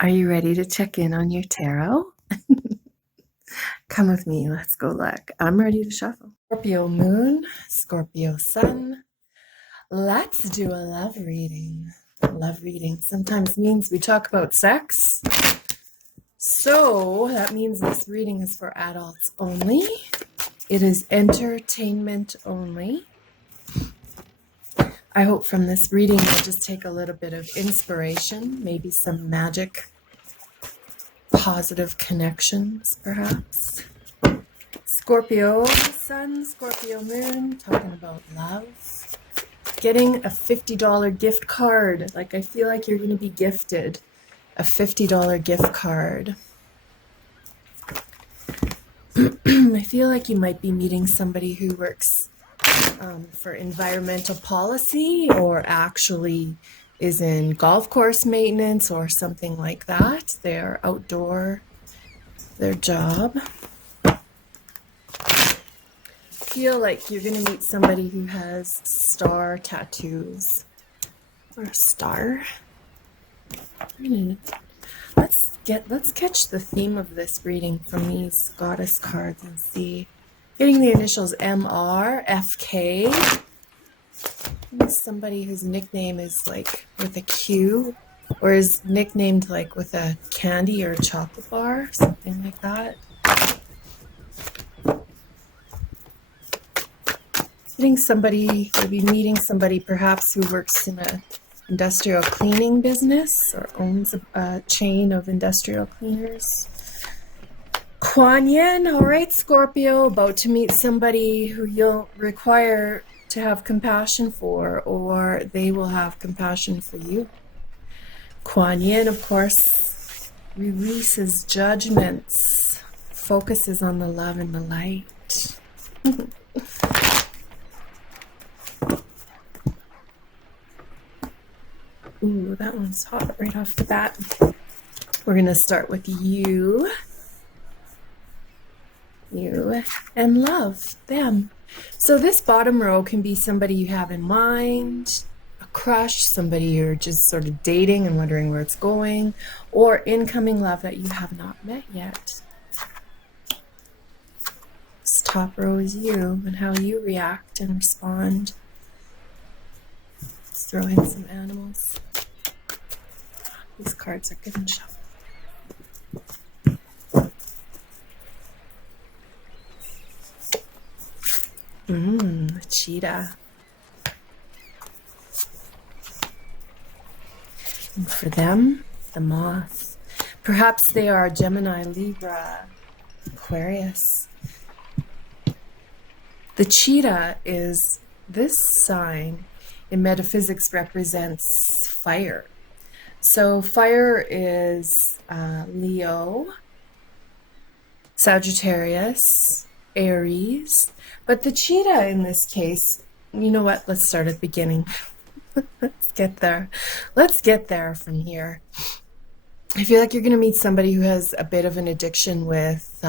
Are you ready to check in on your tarot? Come with me, let's go look. I'm ready to shuffle. Scorpio moon, Scorpio sun. Let's do a love reading. Love reading sometimes means we talk about sex. So that means this reading is for adults only. It is entertainment only. I hope from this reading you'll just take a little bit of inspiration, maybe some magic, positive connections, perhaps. Scorpio sun, Scorpio moon, talking about love. Getting a $50 gift card. Like, I feel like you're going to be gifted a $50 gift card. I feel like you might be meeting somebody who works for environmental policy, or actually is in golf course maintenance or something like that. They're outdoor, their job. Feel like you're going to meet somebody who has star tattoos or a star. Let's catch the theme of this reading from these goddess cards and see. Getting the initials MR, FK. Somebody whose nickname is like with a Q, or is nicknamed like with a candy or a chocolate bar, something like that. You'll be meeting somebody perhaps who works in a industrial cleaning business or owns a chain of industrial cleaners. Kuan Yin, all right, Scorpio, about to meet somebody who you'll require to have compassion for, or they will have compassion for you. Kuan Yin, of course, releases judgments, focuses on the love and the light. Ooh, that one's hot right off the bat. We're going to start with you. You and love, them. So this bottom row can be somebody you have in mind, a crush, somebody you're just sort of dating and wondering where it's going, or incoming love that you have not met yet. This top row is you and how you react and respond. Let's throw in some animals. These cards are good and shuffle. A cheetah. And for them, the moth. Perhaps they are Gemini, Libra, Aquarius. The cheetah is, this sign in metaphysics represents fire. So fire is Leo, Sagittarius, Aries, but the cheetah in this case, you know what, let's start at the beginning. Let's get there from here. I feel like you're going to meet somebody who has a bit of an addiction with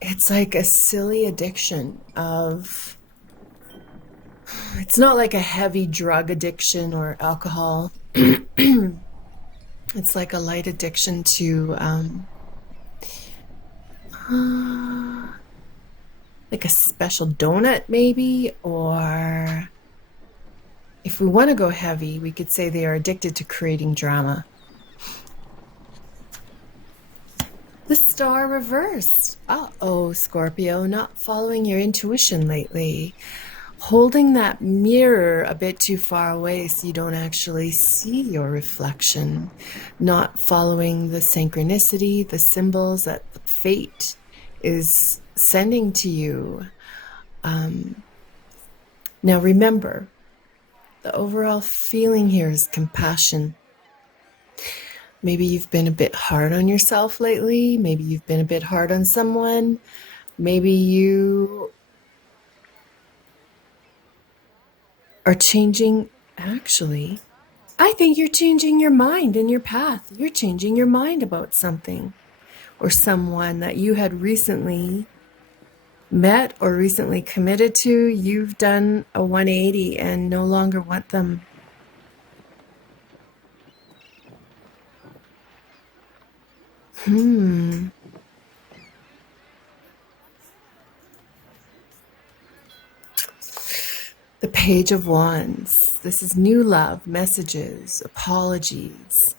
it's like a silly addiction of, it's not like a heavy drug addiction or alcohol. It's like a light addiction to like a special donut maybe, or if we want to go heavy, we could say they are addicted to creating drama. The star reversed. Uh-oh, Scorpio, not following your intuition lately. Holding that mirror a bit too far away so you don't actually see your reflection. Not following the synchronicity, the symbols that fate is sending to you. Now remember, the overall feeling here is compassion. Maybe you've been a bit hard on yourself lately. Maybe you've been a bit hard on someone. Maybe you are changing. Actually, I think you're changing your mind and your path. You're changing your mind about something or someone that you had recently met or recently committed to. You've done a 180 and no longer want them. The Page of Wands. This is new love, messages, apologies.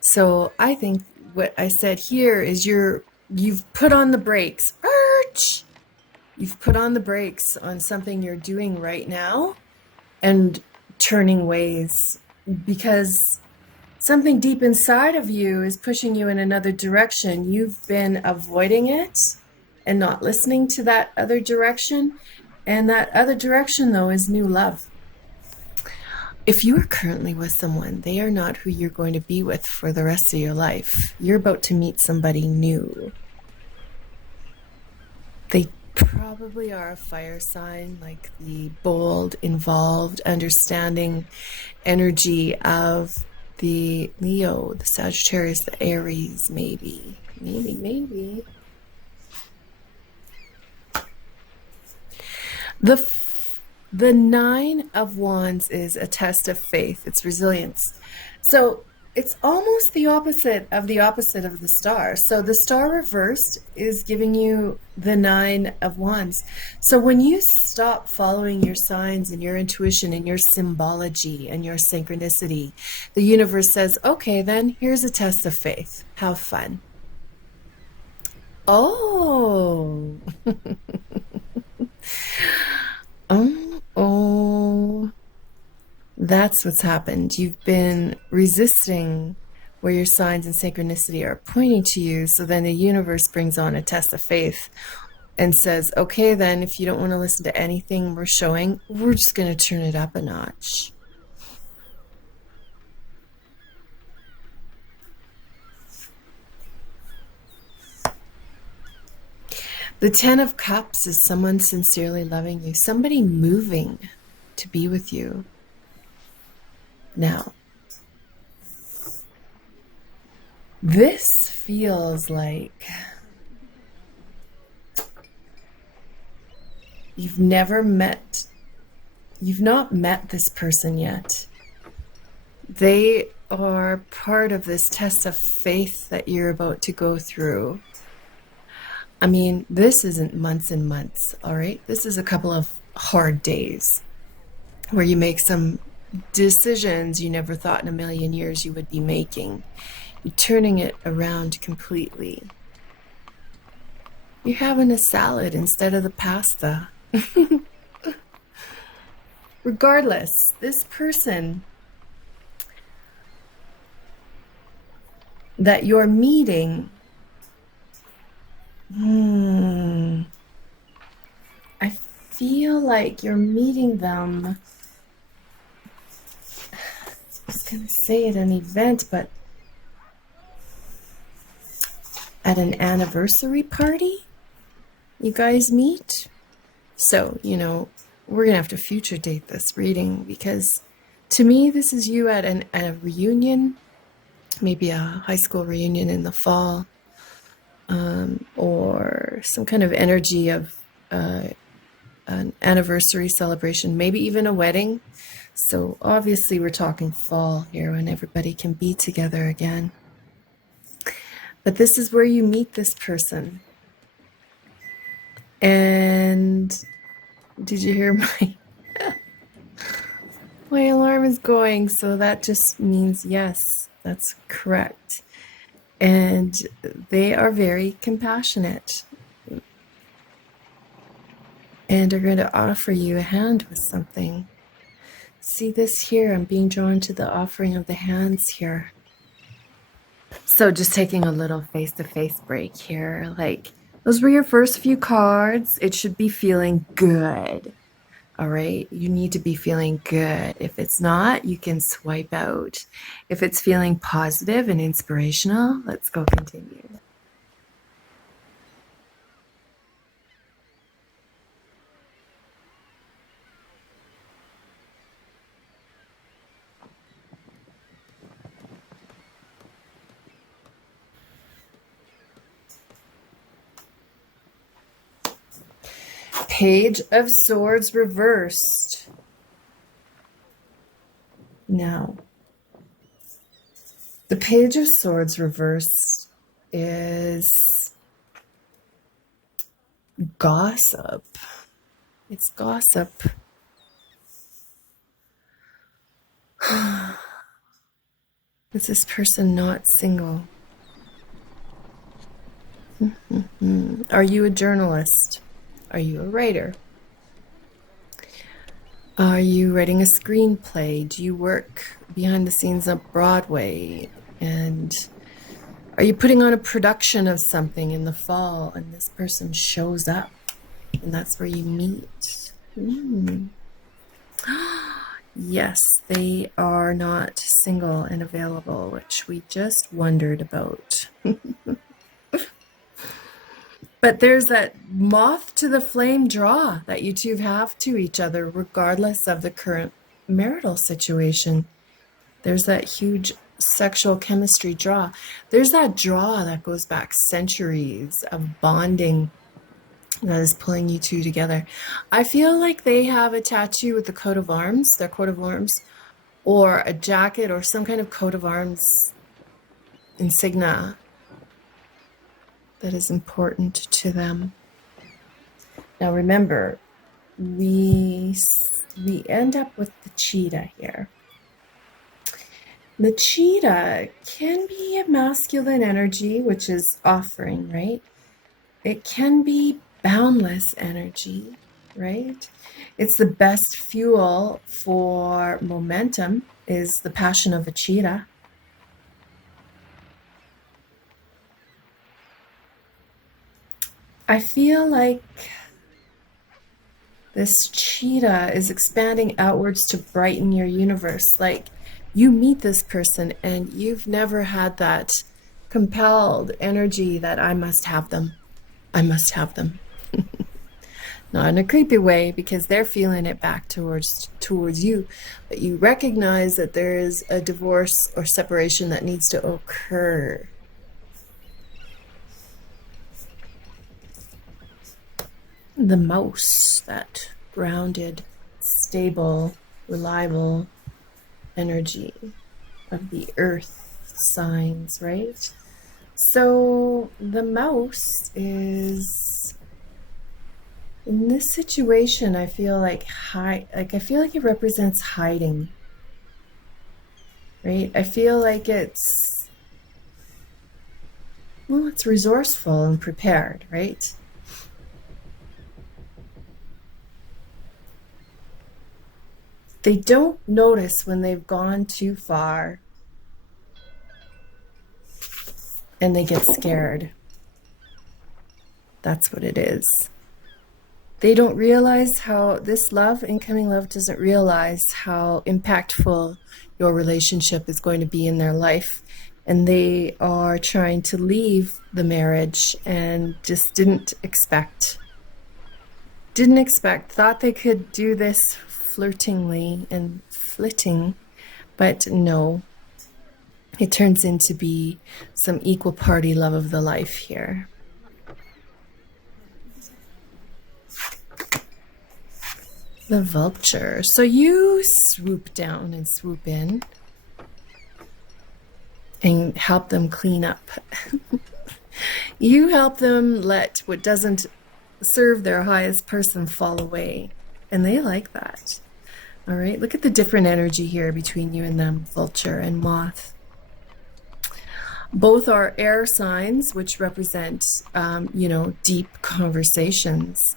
So I think what I said here is you've put on the brakes. Arch! You've put on the brakes on something you're doing right now and turning ways because something deep inside of you is pushing you in another direction. You've been avoiding it and not listening to that other direction. And that other direction, though, is new love. If you are currently with someone, they are not who you're going to be with for the rest of your life. You're about to meet somebody new. They probably are a fire sign, like the bold, involved, understanding energy of the Leo, the Sagittarius, the Aries, maybe. The Nine of Wands is a test of faith. It's resilience. So it's almost the opposite of the star. So the star reversed is giving you the Nine of Wands. So when you stop following your signs and your intuition and your symbology and your synchronicity, the universe says, okay, then here's a test of faith. Have fun. Oh. Oh, that's what's happened. You've been resisting where your signs and synchronicity are pointing to you. So then the universe brings on a test of faith and says, okay, then if you don't want to listen to anything we're showing, we're just going to turn it up a notch. The Ten of Cups is someone sincerely loving you, somebody moving to be with you. Now, this feels like you've not met this person yet. They are part of this test of faith that you're about to go through. I mean, this isn't months and months, all right? This is a couple of hard days where you make some decisions you never thought in a million years you would be making. You're turning it around completely. You're having a salad instead of the pasta. Regardless, this person that you're meeting, I feel like you're meeting them, I was going to say at an event, but at an anniversary party, you guys meet. So, we're going to have to future date this reading because to me, this is you at a reunion, maybe a high school reunion in the fall. Or some kind of energy of an anniversary celebration, maybe even a wedding. So obviously we're talking fall here when everybody can be together again. But this is where you meet this person. And did you hear my alarm is going, so that just means yes, that's correct. And they are very compassionate and are going to offer you a hand with something. See this here? I'm being drawn to the offering of the hands here. So just taking a little face-to-face break here. Like, those were your first few cards. It should be feeling good. All right, you need to be feeling good. If it's not, you can swipe out. If it's feeling positive and inspirational, let's go continue. Page of Swords reversed. Now, the Page of Swords reversed is gossip. It's gossip. Is this person not single? Are you a journalist? Are you a writer? Are you writing a screenplay? Do you work behind the scenes on Broadway? And are you putting on a production of something in the fall and this person shows up and that's where you meet? Yes, they are not single and available, which we just wondered about. But there's that moth to the flame draw that you two have to each other, regardless of the current marital situation. There's that huge sexual chemistry draw. There's that draw that goes back centuries of bonding that is pulling you two together. I feel like they have a tattoo with the coat of arms, their coat of arms, or a jacket or some kind of coat of arms insignia that is important to them. Now remember, we end up with the cheetah here. The cheetah can be a masculine energy, which is offering, right? It can be boundless energy, right? It's the best fuel for momentum is the passion of a cheetah. I feel like this cheetah is expanding outwards to brighten your universe. Like you meet this person and you've never had that compelled energy that I must have them. I must have them. Not in a creepy way because they're feeling it back towards you. But you recognize that there is a divorce or separation that needs to occur. The mouse, that grounded, stable, reliable energy of the earth signs, right? So the mouse is, in this situation, I feel like it represents hiding, right? I feel like it's resourceful and prepared, right? They don't notice when they've gone too far and they get scared. That's what it is. They don't realize how this love, incoming love, doesn't realize how impactful your relationship is going to be in their life. And they are trying to leave the marriage and just didn't expect, thought they could do this flirtingly and flitting, but no, it turns into be some equal party love of the life here. The vulture. So you swoop down and swoop in and help them clean up. You help them let what doesn't serve their highest person fall away. And they like that. All right, look at the different energy here between you and them, vulture and moth. Both are air signs, which represent, deep conversations.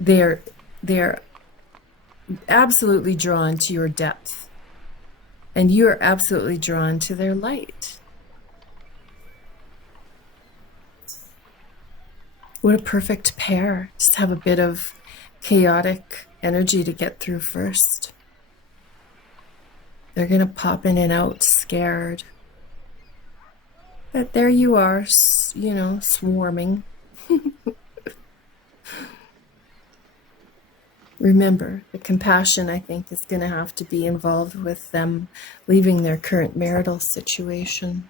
They're absolutely drawn to your depth, and you are absolutely drawn to their light. What a perfect pair. Just have a bit of chaotic energy to get through first. They're going to pop in and out scared. But there you are, swarming. Remember, the compassion, I think, is going to have to be involved with them leaving their current marital situation.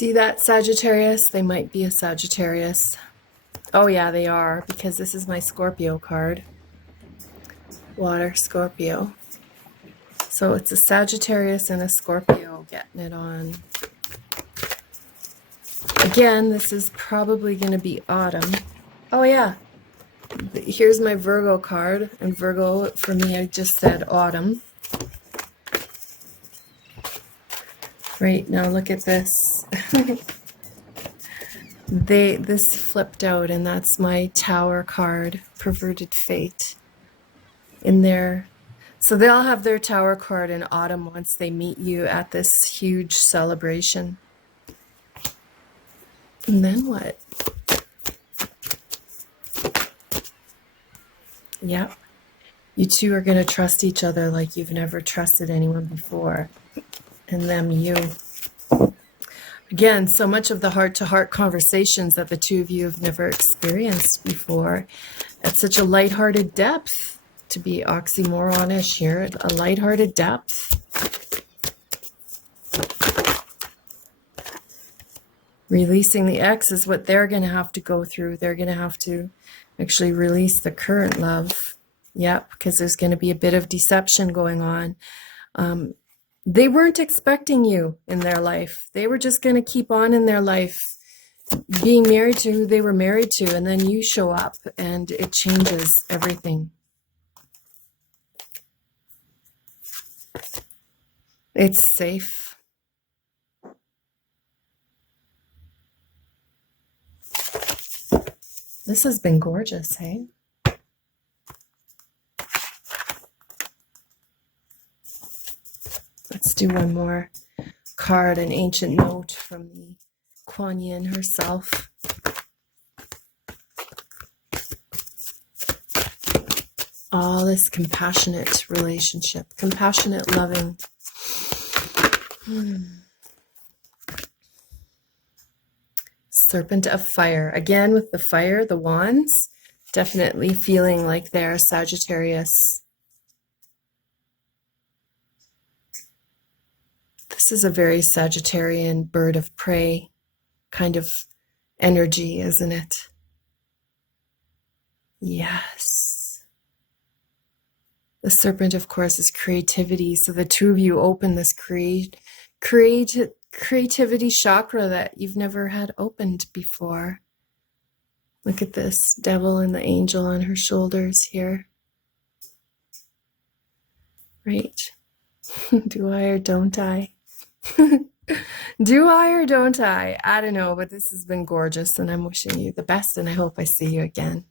See that Sagittarius? They might be a Sagittarius. Oh yeah, they are, because this is my Scorpio card. Water Scorpio. So it's a Sagittarius and a Scorpio getting it on. Again, this is probably going to be autumn. Oh yeah, here's my Virgo card. And Virgo, for me, I just said autumn. Right, now look at this. This flipped out, and that's my Tower card, Perverted Fate, in there. So they'll have their Tower card in autumn once they meet you at this huge celebration. And then what? Yep. You two are going to trust each other like you've never trusted anyone before. And them you. Again, so much of the heart-to-heart conversations that the two of you have never experienced before at such a lighthearted depth, to be oxymoronish here, a lighthearted depth. Releasing the ex is what they're going to have to go through. They're going to have to actually release the current love. Yep, because there's going to be a bit of deception going on. They weren't expecting you in their life. They were just going to keep on in their life, being married to who they were married to, and then you show up and it changes everything. It's safe. This has been gorgeous, hey? Let's do one more card, an ancient note from the Kuan Yin herself. All this compassionate relationship, compassionate loving. Serpent of fire. Again, with the fire, the wands, definitely feeling like they're Sagittarius. This is a very Sagittarian bird of prey kind of energy, isn't it? Yes. The serpent, of course, is creativity. So the two of you open this creativity chakra that you've never had opened before. Look at this devil and the angel on her shoulders here. Right? Do I or don't I? Do I or don't I? I don't know, but this has been gorgeous, and I'm wishing you the best, and I hope I see you again.